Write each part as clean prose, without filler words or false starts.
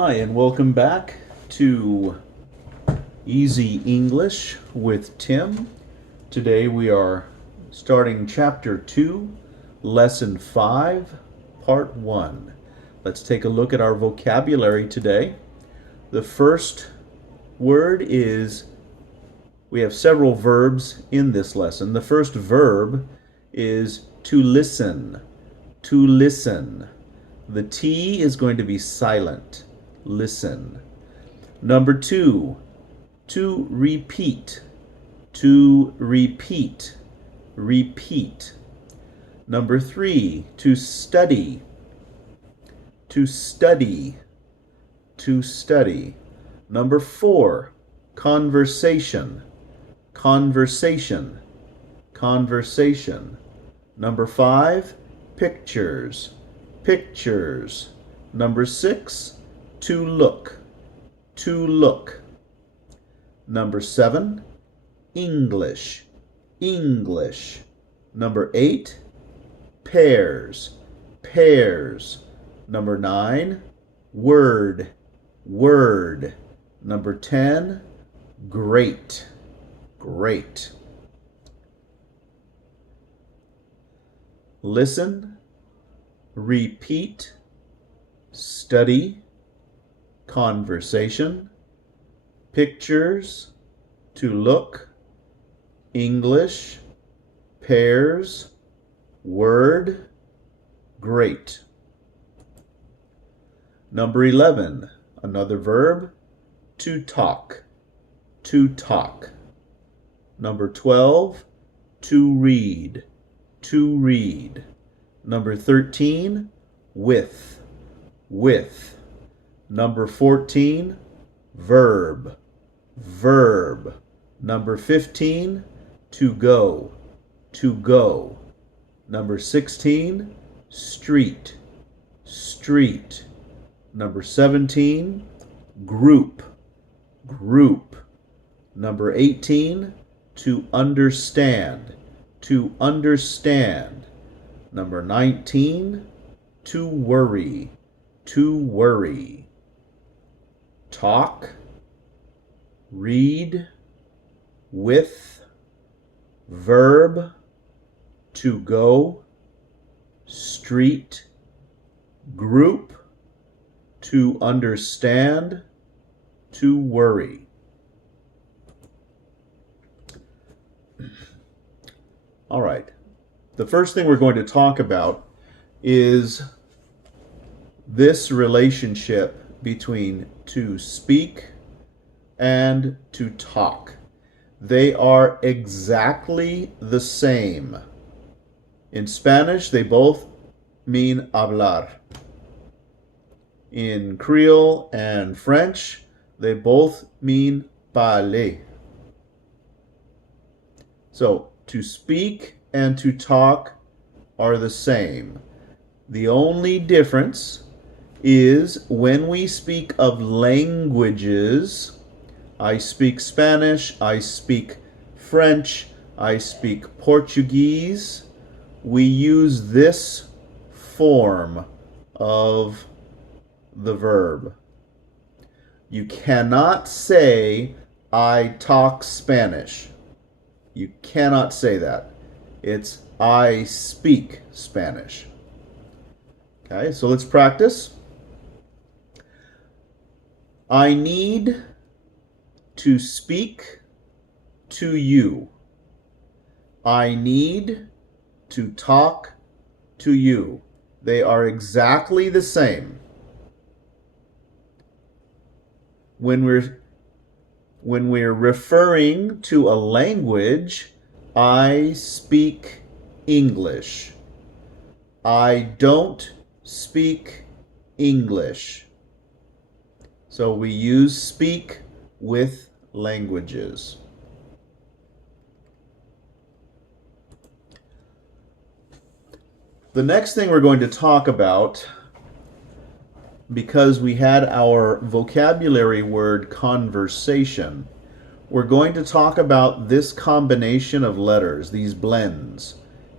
Hi, and welcome back to Easy English with Tim. Today we are starting Chapter 2, Lesson 5, Part 1. Let's take a look at our vocabulary today. The first word is, we have several verbs in this lesson. The first verb is to listen. To listen. The T is going to be silent. Listen. Number 2, to repeat. To repeat. Repeat. Number 3, to study. To study. To study. Number 4, conversation. Conversation. Conversation. Number 5, pictures. Pictures. Number 6, to look. To look. Number 7, English. English. Number 8, pairs. Pairs. Number 9, word. Word. Number 10, great. Great. Listen, repeat, study, conversation, pictures, to look, English, pairs, word, great. Number 11, another verb, to talk. To talk. Number 12, to read. To read. Number 13, with. With. Number 14, verb. Verb. Number 15, to go. To go. Number 16, street. Street. Number 17, group. Group. Number 18, to understand. To understand. Number 19, to worry. To worry. Talk, read, with, verb, to go, street, group, to understand, to worry. All right. The first thing we're going to talk about is this relationship between to speak and to talk. They are exactly the same. In Spanish, they both mean hablar. In Creole and French, they both mean parler. So, to speak and to talk are the same. The only difference is when we speak of languages, I speak Spanish, I speak French, I speak Portuguese, we use this form of the verb. You cannot say, I talk Spanish. You cannot say that. It's, I speak Spanish. Okay, so let's practice. I need to speak to you. I need to talk to you. They are exactly the same. When we're referring to a language, I speak English. I don't speak English. So we use speak with languages. The next thing we're going to talk about, because we had our vocabulary word conversation, we're going to talk about this combination of letters, these blends.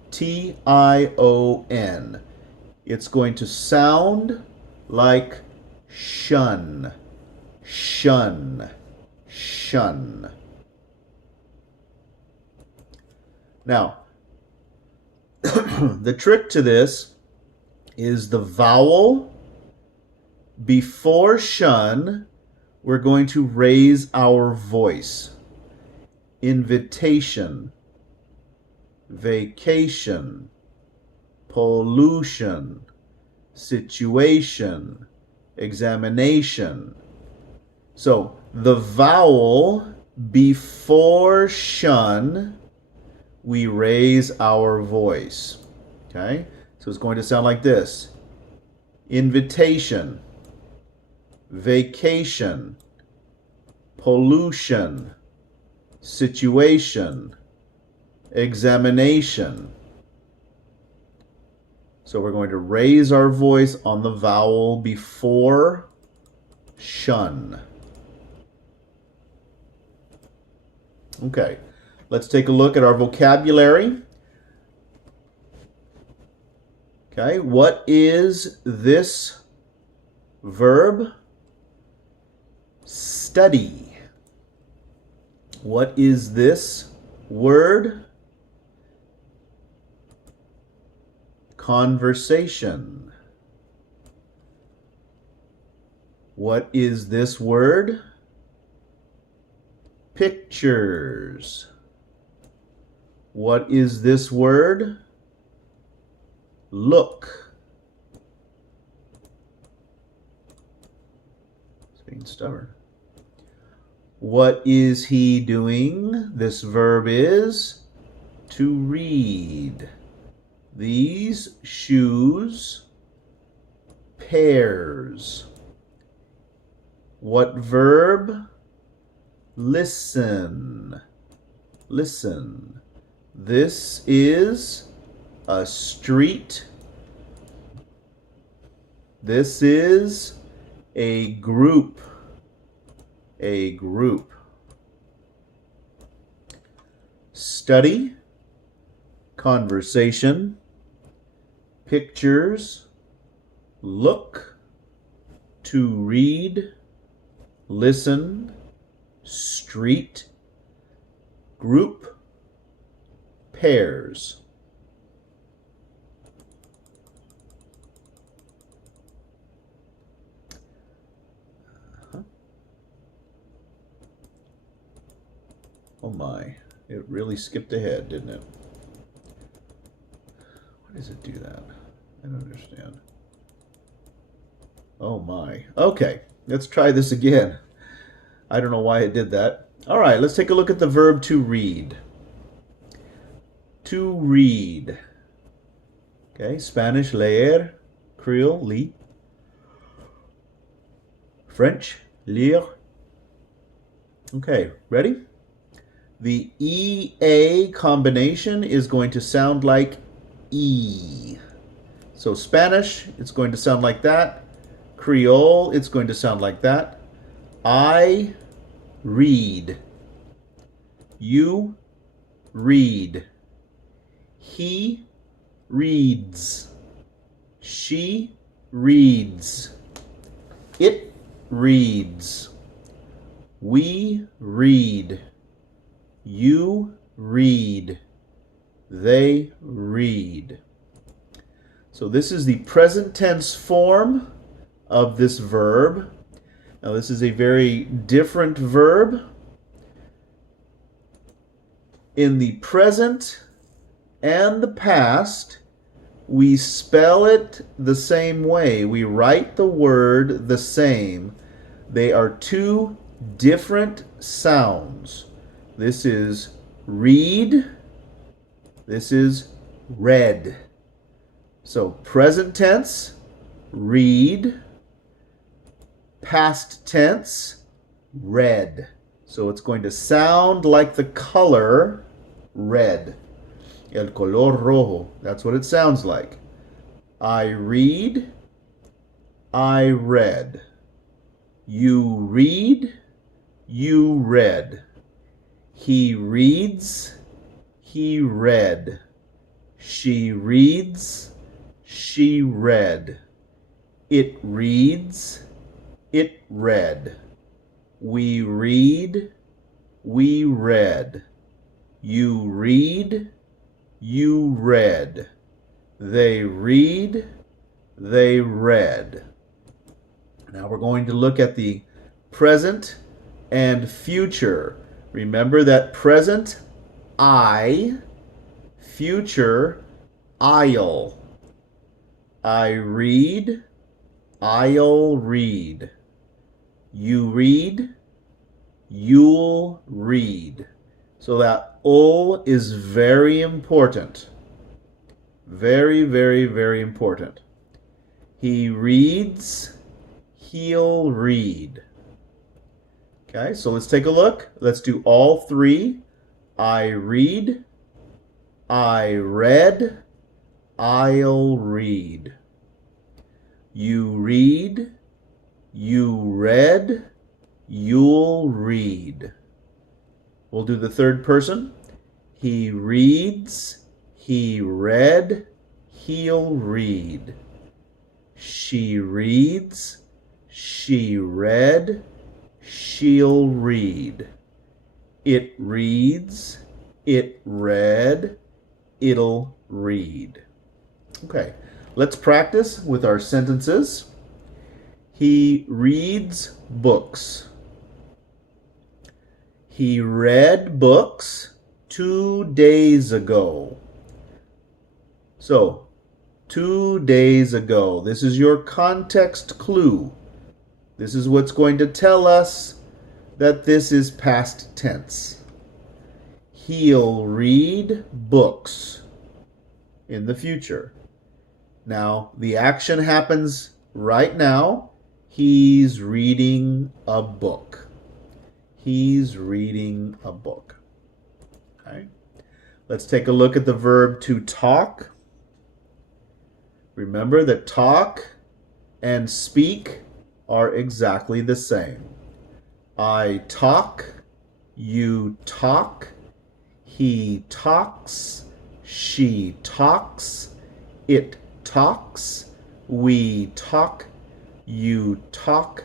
T-I-O-N. It's going to sound like shun, shun, shun. Now, the trick to this is the vowel before shun, we're going to raise our voice. Invitation, vacation, pollution, situation, examination. So the vowel before shun, we raise our voice. Okay? So it's going to sound like this. Invitation, vacation, pollution, situation, examination. So we're going to raise our voice on the vowel before shun. Okay, let's take a look at our vocabulary. Okay, what is this verb? Study. What is this word? Conversation. What is this word? Pictures. What is this word? Look. It's being stubborn. What is he doing? This verb is to read. These shoes, pairs. What verb? Listen. Listen. This is a street. This is a group. A group. Study, conversation, pictures, look, to read, listen, street, group, pairs. Oh my, it really skipped ahead, didn't it? Why does it do that? I don't understand. Oh my. Okay, let's try this again. I don't know why it did that. All right, let's take a look at the verb to read. To read. Okay, Spanish, leer, Creole, lit. French, lire. Okay, ready? The EA combination is going to sound like E. So Spanish, it's going to sound like that. Creole, it's going to sound like that. I read. You read. He reads. She reads. It reads. We read. You read. They read. So this is the present tense form of this verb. Now this is a very different verb. In the present and the past, we spell it the same way. We write the word the same. They are two different sounds. This is read. This is read. So present tense, read. Past tense, read. So it's going to sound like the color red. El color rojo. That's what it sounds like. I read. I read. You read. You read. He reads. He read. She reads. She read. It reads. It read. We read. We read. You read. You read. They read. They read. Now we're going to look at the present and future. Remember that present, I, future, I'll. I read, I'll read. You read, you'll read. So that "ul" is very important. Very, very, very important. He reads, he'll read. Okay, so let's take a look. Let's do all three. I read, I read, I'll read. You read, you read, you'll read. We'll do the third person. He reads, he read, he'll read. She reads, she read, she'll read. It reads, it read, it'll read. Okay, let's practice with our sentences. He reads books. He read books 2 days ago. So, 2 days ago. This is your context clue. This is what's going to tell us that this is past tense. He'll read books in the future. Now, the action happens right now. He's reading a book. He's reading a book. Okay. Let's take a look at the verb to talk. Remember that talk and speak are exactly the same. I talk, you talk, he talks, she talks, it talks, we talk, you talk,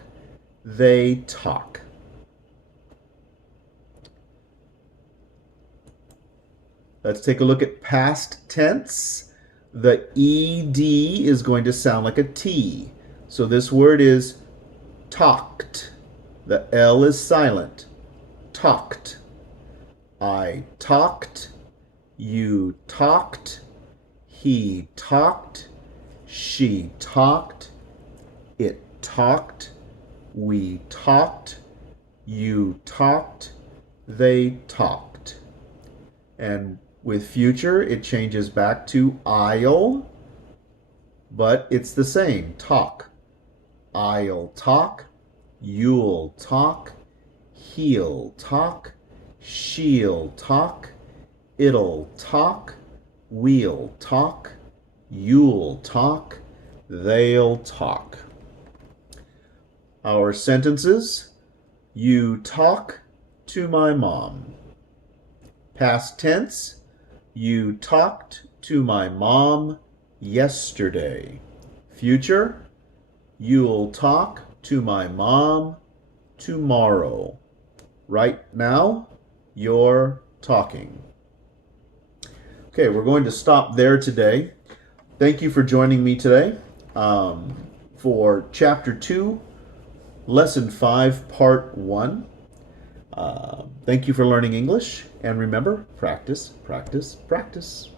they talk. Let's take a look at past tense. The ed is going to sound like a T. So this word is talked. The L is silent. Talked. I talked. You talked. He talked. She talked. It talked. We talked. You talked. They talked. And with future, it changes back to I'll, but it's the same. Talk. I'll talk. You'll talk. He'll talk. She'll talk. It'll talk. We'll talk. You'll talk. They'll talk. Our sentences. You talk to my mom. Past tense. You talked to my mom yesterday. Future. You'll talk to my mom tomorrow. Right now, you're talking. Okay, we're going to stop there today. Thank you for joining me today for Chapter 2, Lesson 5, Part 1. Thank you for learning English. And remember, practice, practice, practice.